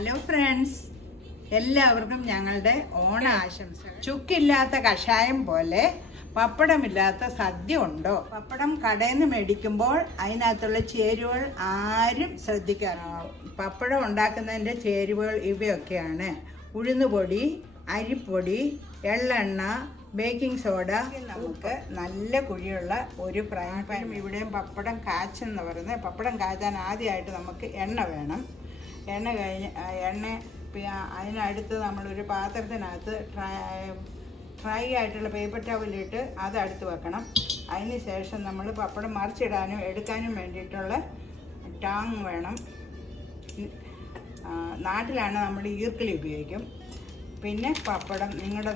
Hello friends, എല്ലാവർക്കും ഞങ്ങളുടെ ഓണ ആശംസകൾ. ചുക്കില്ലാത്ത കഷായം പോലെ പപ്പടമില്ലാത്ത സദ്യ ഉണ്ടോ? പപ്പടം കടയിൽ നിന്ന് മേടിക്കുമ്പോൾ അതിനകത്തുള്ള ചേരുവകൾ ആരും ശ്രദ്ധിക്കാറില്ല. പപ്പടം ഉണ്ടാക്കുന്നതിൻ്റെ ചേരുവകൾ ഇവയൊക്കെയാണ്: ഉഴുന്നുപൊടി, അരിപ്പൊടി, എള്ളെണ്ണ, ബേക്കിംഗ് സോഡ. നമുക്ക് നല്ല കുഴിയുള്ള ഒരു ഫ്രൈ പാൻ. ഇവിടെയും പപ്പടം കാച്ചെന്ന് പറയുന്നത്, പപ്പടം കാച്ചാൻ ആദ്യമായിട്ട് നമുക്ക് എണ്ണ വേണം. എണ്ണ അതിനടുത്ത് നമ്മളൊരു പാത്രത്തിനകത്ത് ഫ്രൈ ആയിട്ടുള്ള പേപ്പർ ടവലിട്ട് അത് അടുത്ത് വെക്കണം. അതിന് ശേഷം നമ്മൾ പപ്പടം മറിച്ചിടാനും എടുക്കാനും വേണ്ടിയിട്ടുള്ള ടാങ് വേണം. നാട്ടിലാണ് നമ്മൾ ഈർക്കിലി ഉപയോഗിക്കും. പിന്നെ പപ്പടം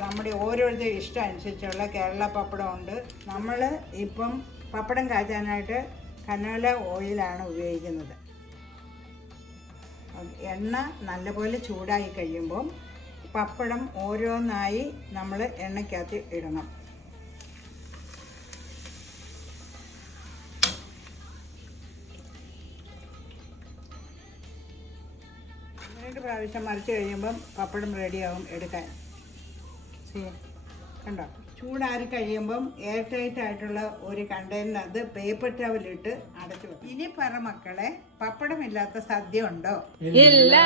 നമ്മുടെ ഓരോരുത്തരും ഇഷ്ടം അനുസരിച്ചുള്ള കേരള പപ്പടം ഉണ്ട്. നമ്മൾ ഇപ്പം പപ്പടം കാച്ചാനായിട്ട് കനോല ഓയിലാണ് ഉപയോഗിക്കുന്നത്. എണ്ണ നല്ലപോലെ ചൂടായി കഴിയുമ്പം പപ്പടം ഓരോന്നായി നമ്മൾ എണ്ണയ്ക്കകത്ത് ഇടണം. രണ്ട് പ്രാവശ്യം മറിച്ച് കഴിയുമ്പം പപ്പടം റെഡിയാവും എടുക്കാൻ. കണ്ടോ? ചൂടാറി കഴിയുമ്പം എയർ ടൈറ്റ് ആയിട്ടുള്ള ഒരു കണ്ടെയ്നറിനകത്ത് പേപ്പർ ടവലിട്ട് അടച്ചു വെക്കും. ഇനി പറ മക്കളെ, പപ്പടമില്ലാത്ത സദ്യ ഉണ്ടോ? ഇല്ല.